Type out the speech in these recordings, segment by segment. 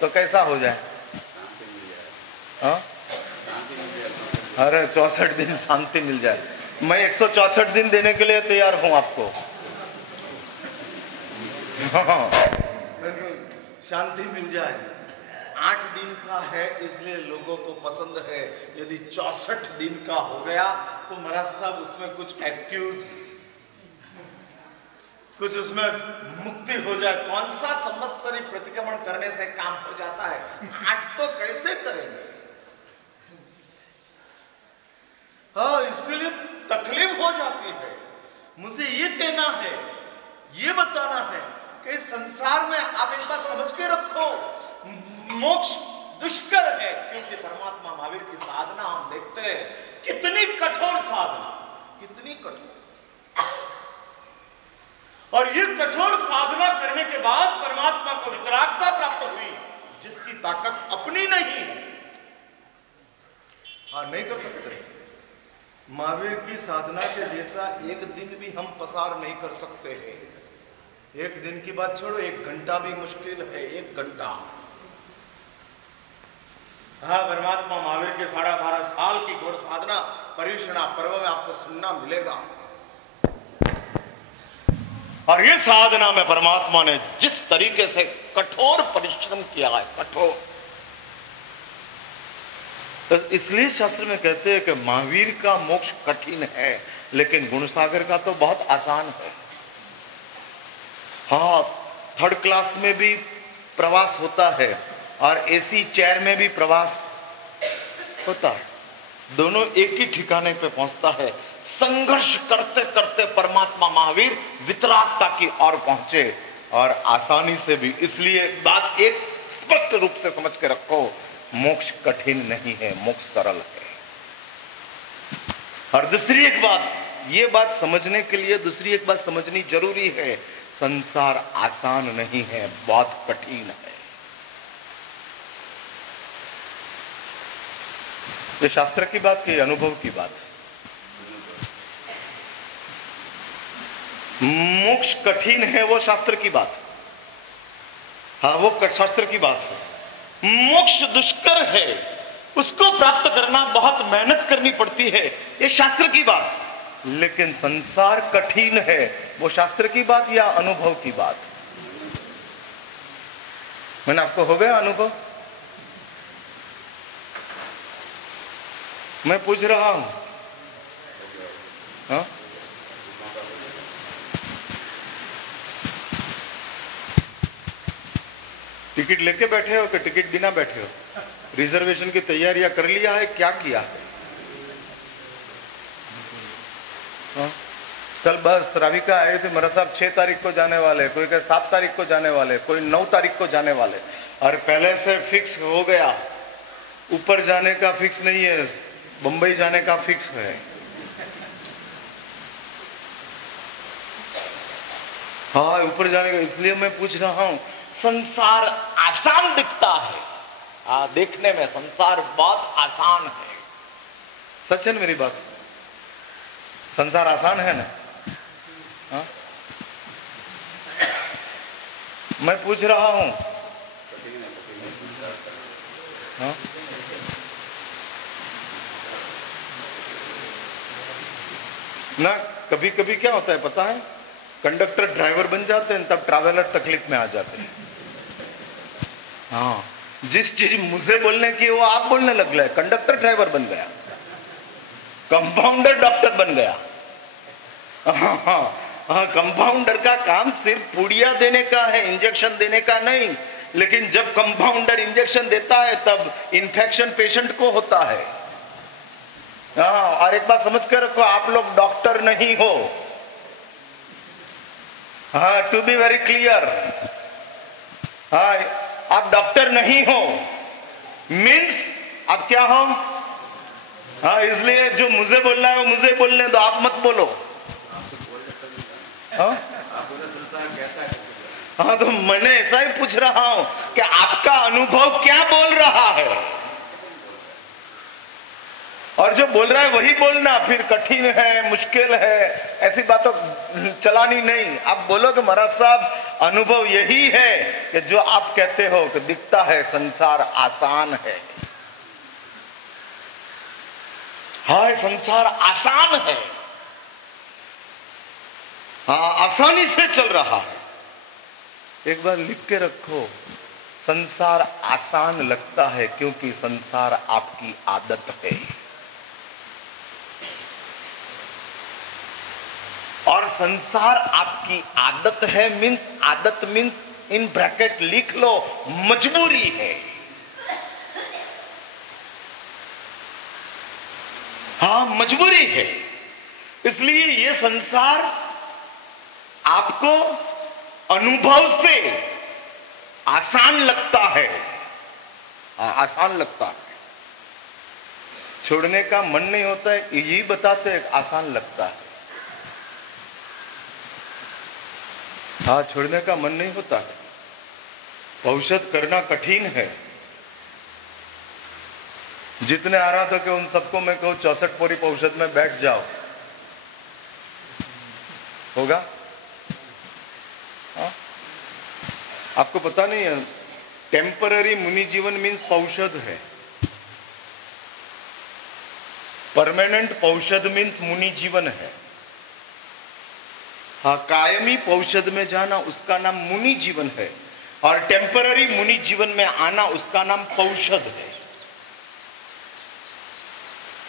तो कैसा हो जाए? हाँ, अरे 64 दिन शांति मिल जाए। मैं 164 दिन देने के लिए तैयार हूं आपको। शांति मिल जाए। 8 दिन का है इसलिए लोगों को पसंद है। यदि 64 दिन का हो गया तो महाराज साहब उसमें कुछ एक्सक्यूज, कुछ उसमें मुक्ति हो जाए। कौन सा संवत्सरी प्रतिक्रमण करने से काम हो जाता है? 8 तो कैसे करेंगे? हाँ, इसके लिए तकलीफ हो जाती है। मुझे ये कहना है, ये बताना है कि संसार में आप एक बात समझ के रखो, मोक्ष दुष्कर है। क्योंकि परमात्मा महावीर की साधना हम देखते हैं, कितनी कठोर साधना, कितनी कठोर। और ये कठोर साधना करने के बाद परमात्मा को वितरागता प्राप्त हुई, जिसकी ताकत अपनी नहीं। हाँ, नहीं कर सकते। महावीर की साधना के जैसा एक दिन भी हम पसार नहीं कर सकते हैं। एक दिन की बात छोड़ो, 1 घंटा भी मुश्किल है। 1 घंटा। हाँ, परमात्मा महावीर के 12.5 साल की घोर साधना पर्युषणा पर्व में आपको सुनना मिलेगा। और ये साधना में परमात्मा ने जिस तरीके से कठोर परिश्रम किया है, कठोर, तो इसलिए शास्त्र में कहते हैं कि महावीर का मोक्ष कठिन है, लेकिन गुणसागर का तो बहुत आसान है। हाँ, 3rd क्लास में भी प्रवास होता है और एसी चेयर में भी प्रवास होता है। दोनों एक ही ठिकाने पे पहुंचता है। संघर्ष करते करते परमात्मा महावीर वितरागता की ओर पहुंचे, और आसानी से भी। इसलिए बात एक स्पष्ट रूप से समझ के रखो, मोक्ष कठिन नहीं है, मोक्ष सरल है। और दूसरी एक बात, ये बात समझने के लिए दूसरी एक बात समझनी जरूरी है, संसार आसान नहीं है, बहुत कठिन है। ये शास्त्र की बात की अनुभव की बात? मोक्ष कठिन है वो शास्त्र की बात। हाँ, वो शास्त्र की बात है। मोक्ष दुष्कर है, उसको प्राप्त करना बहुत मेहनत करनी पड़ती है, ये शास्त्र की बात। लेकिन संसार कठिन है, वो शास्त्र की बात या अनुभव की बात? मैंने आपको हो गया अनुभव? मैं पूछ रहा हूं। हाँ? टिकट लेके बैठे हो कि टिकट बिना बैठे हो? रिजर्वेशन की तैयारियां कर लिया है? क्या किया है? हाँ? कल बस राविका आए थे, मेरा साहब 6 तारीख को जाने वाले, कोई कहे 7 तारीख को जाने वाले, कोई 9 तारीख को जाने वाले। और पहले से फिक्स हो गया, ऊपर जाने का फिक्स नहीं है, बंबई जाने का फिक्स है। हाँ, ऊपर जाने का। इसलिए मैं पूछ रहा हूं, संसार आसान दिखता है। देखने में संसार बहुत आसान है। सच है ना मेरी बात? संसार आसान है ना? हाँ? मैं पूछ रहा हूं। हाँ? ना कभी कभी क्या होता है पता है? कंडक्टर ड्राइवर बन जाते हैं, तब ट्रैवलर तकलीफ में आ जाते हैं। हाँ, जिस चीज मुझे बोलने की वो आप बोलने लग गए। कंडक्टर ड्राइवर बन गया, कंपाउंडर डॉक्टर बन गया। हाँ, कंपाउंडर का काम सिर्फ पुड़िया देने का है, इंजेक्शन देने का नहीं। लेकिन जब कंपाउंडर इंजेक्शन देता है तब इन्फेक्शन पेशेंट को होता है। हाँ, और एक बात समझ कर रखो, आप लोग डॉक्टर नहीं हो। हाँ, टू बी वेरी क्लियर, हाँ, आप डॉक्टर नहीं हो, मीन्स आप क्या हो? हाँ, इसलिए जो मुझे बोलना है वो मुझे बोलने दो, आप मत बोलो। हाँ, हाँ, तो मैंने ऐसा ही पूछ रहा हूं कि आपका अनुभव क्या बोल रहा है। और जो बोल रहा है वही बोलना, फिर कठिन है, मुश्किल है, ऐसी बातों चलानी नहीं। आप बोलो कि महाराज साहब अनुभव यही है कि जो आप कहते हो कि दिखता है संसार आसान है। हाँ, संसार आसान है, हाँ आसानी से चल रहा है। एक बार लिख के रखो, संसार आसान लगता है क्योंकि संसार आपकी आदत है। और संसार आपकी आदत है मीन्स, आदत मीन्स इन ब्रैकेट लिख लो मजबूरी है। हाँ मजबूरी है, इसलिए ये संसार आपको अनुभव से आसान लगता है। आसान लगता है, छोड़ने का मन नहीं होता है, यही बताते हैं आसान लगता है। हाँ, छोड़ने का मन नहीं होता है, औषध करना कठिन है। जितने आराधक है उन सबको मैं कहूं 64 पोरी औषध में बैठ जाओ, होगा? हाँ? आपको पता नहीं है, टेम्पररी मुनि जीवन मीन्स पौषध है, परमानेंट पौषध मीन्स मुनि जीवन है। हाँ, कायमी पौषध में जाना उसका नाम मुनि जीवन है, और टेम्पररी मुनि जीवन में आना उसका नाम पौषध है।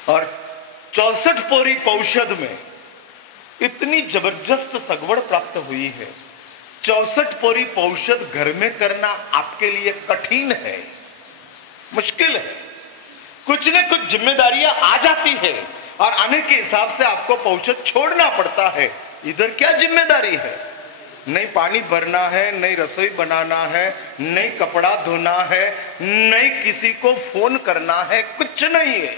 और 64 पोरी पौषध में इतनी जबरदस्त सगवड़ प्राप्त हुई है। 64 पोरी पौषध घर में करना आपके लिए कठिन है, मुश्किल है। कुछ न कुछ जिम्मेदारियां आ जाती है और आने के हिसाब से आपको पौषध छोड़ना पड़ता है। इधर क्या जिम्मेदारी है? नहीं पानी भरना है, नहीं रसोई बनाना है, नहीं कपड़ा धोना है, नहीं किसी को फोन करना है, कुछ नहीं है।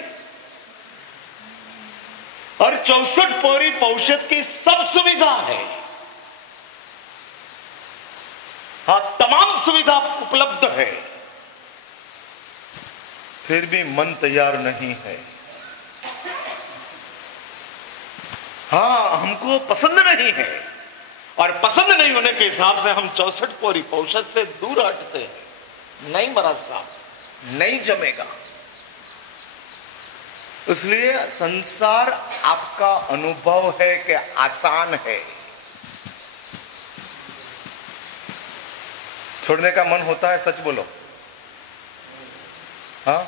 और 64 पोरी पौषध की सब सुविधा है। हाँ, तमाम सुविधा उपलब्ध है, फिर भी मन तैयार नहीं है। हाँ, हमको पसंद नहीं है, और पसंद नहीं होने के हिसाब से हम 64 पोरी पौषध से दूर हटते हैं। नहीं महाराज साहब, नहीं जमेगा। इसलिए संसार आपका अनुभव है कि आसान है। छोड़ने का मन होता है, सच बोलो। हाँ,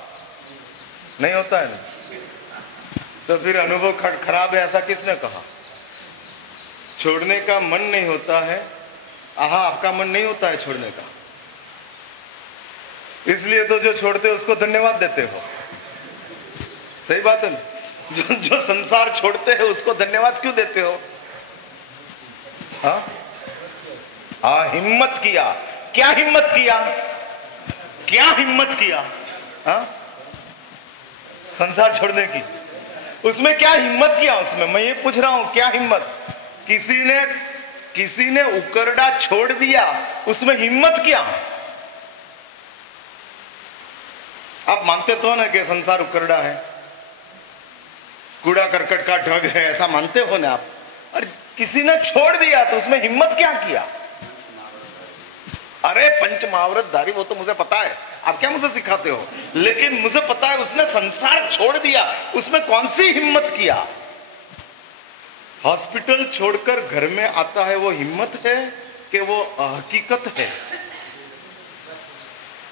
नहीं होता है ना? तो फिर अनुभव खराब है ऐसा किसने कहा? छोड़ने का मन नहीं होता है। आपका मन नहीं होता है छोड़ने का, इसलिए तो जो छोड़ते हो उसको धन्यवाद देते हो। सही बात है ना? जो संसार छोड़ते हैं उसको धन्यवाद क्यों देते हो? हाँ, हिम्मत किया। क्या हिम्मत किया? क्या हिम्मत किया? हाँ, संसार छोड़ने की, उसमें क्या हिम्मत किया? उसमें मैं ये पूछ रहा हूं, क्या हिम्मत? किसी ने उकरडा छोड़ दिया, उसमें हिम्मत क्या? आप मानते तो ना कि संसार उकरडा है, कूड़ा करकट का ढग है, ऐसा मानते हो ना आप? और किसी ने छोड़ दिया तो उसमें हिम्मत क्या किया? अरे पंच महाव्रतधारी, वो तो मुझे पता है, आप क्या मुझे सिखाते हो? लेकिन मुझे पता है उसने संसार छोड़ दिया, उसमें कौन सी हिम्मत किया? हॉस्पिटल छोड़कर घर में आता है, वो हिम्मत है कि वो हकीकत है?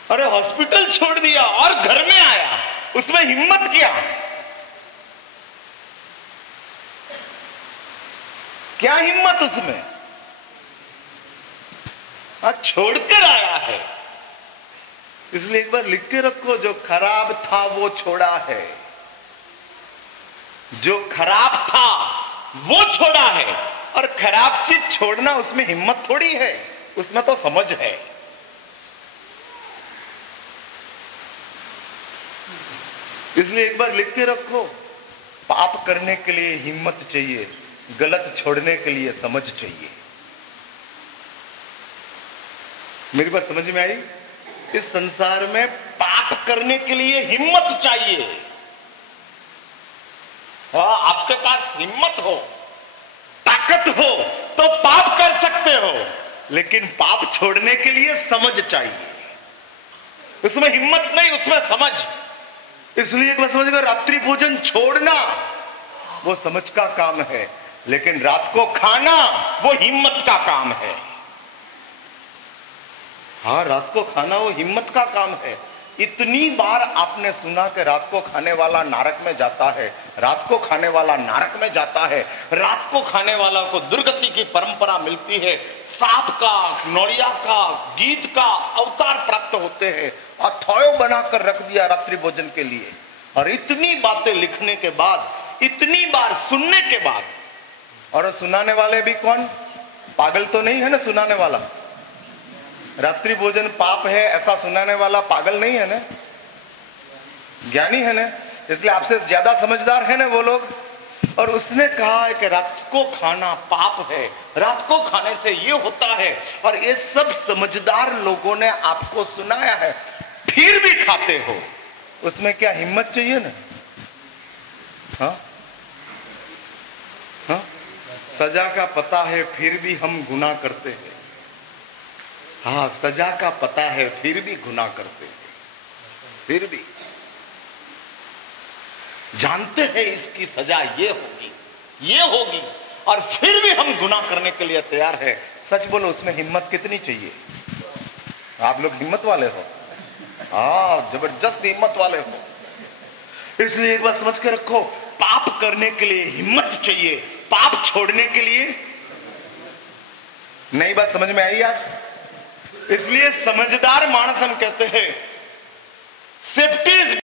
अरे हॉस्पिटल छोड़ दिया और घर में आया, उसमें हिम्मत क्या? क्या हिम्मत उसमें? छोड़कर आया है। इसलिए एक बार लिख के रखो, जो खराब था वो छोड़ा है। जो खराब था वो छोड़ा है। और खराब चीज छोड़ना उसमें हिम्मत थोड़ी है, उसमें तो समझ है। इसलिए एक बार लिख के रखो, पाप करने के लिए हिम्मत चाहिए, गलत छोड़ने के लिए समझ चाहिए। मेरी बात समझ में आई? इस संसार में पाप करने के लिए हिम्मत चाहिए, आपके पास हिम्मत हो, ताकत हो तो पाप कर सकते हो, लेकिन पाप छोड़ने के लिए समझ चाहिए। उसमें हिम्मत नहीं, उसमें समझ। इसलिए एक बार समझ गए, रात्रि भोजन छोड़ना वो समझ का काम है, लेकिन रात को खाना वो हिम्मत का काम है। हाँ, रात को खाना वो हिम्मत का काम है। इतनी बार आपने सुना कि रात को खाने वाला नरक में जाता है, रात को खाने वाला नरक में जाता है, रात को खाने वाला को दुर्गति की परंपरा मिलती है, सांप का, नौड़िया का, गीत का अवतार प्राप्त होते हैं, अथॉय बनाकर रख दिया रात्रि भोजन के लिए। और इतनी बातें लिखने के बाद, इतनी बार सुनने के बाद, और सुनाने वाले भी कौन? पागल तो नहीं है ना सुनाने वाला। रात्रि भोजन पाप है ऐसा सुनाने वाला पागल नहीं है ना, ज्ञानी है ना, इसलिए आपसे ज्यादा समझदार है ना वो लोग। और उसने कहा है कि रात को खाना पाप है, रात को खाने से ये होता है, और ये सब समझदार लोगों ने आपको सुनाया है, फिर भी खाते हो। उसमें क्या हिम्मत चाहिए ना? हाँ हाँ, सजा का पता है फिर भी हम गुनाह करते हैं। हाँ, सजा का पता है फिर भी गुनाह करते हैं, फिर भी जानते हैं इसकी सजा ये होगी, ये होगी, और फिर भी हम गुनाह करने के लिए तैयार है। सच बोलो, उसमें हिम्मत कितनी चाहिए? आप लोग हिम्मत वाले हो, हाँ, जबरदस्त हिम्मत वाले हो। इसलिए एक बात समझ के रखो, पाप करने के लिए हिम्मत चाहिए, पाप छोड़ने के लिए नई बात समझ में आई आज? इसलिए समझदार मानस हम कहते हैं सेफ्टी इज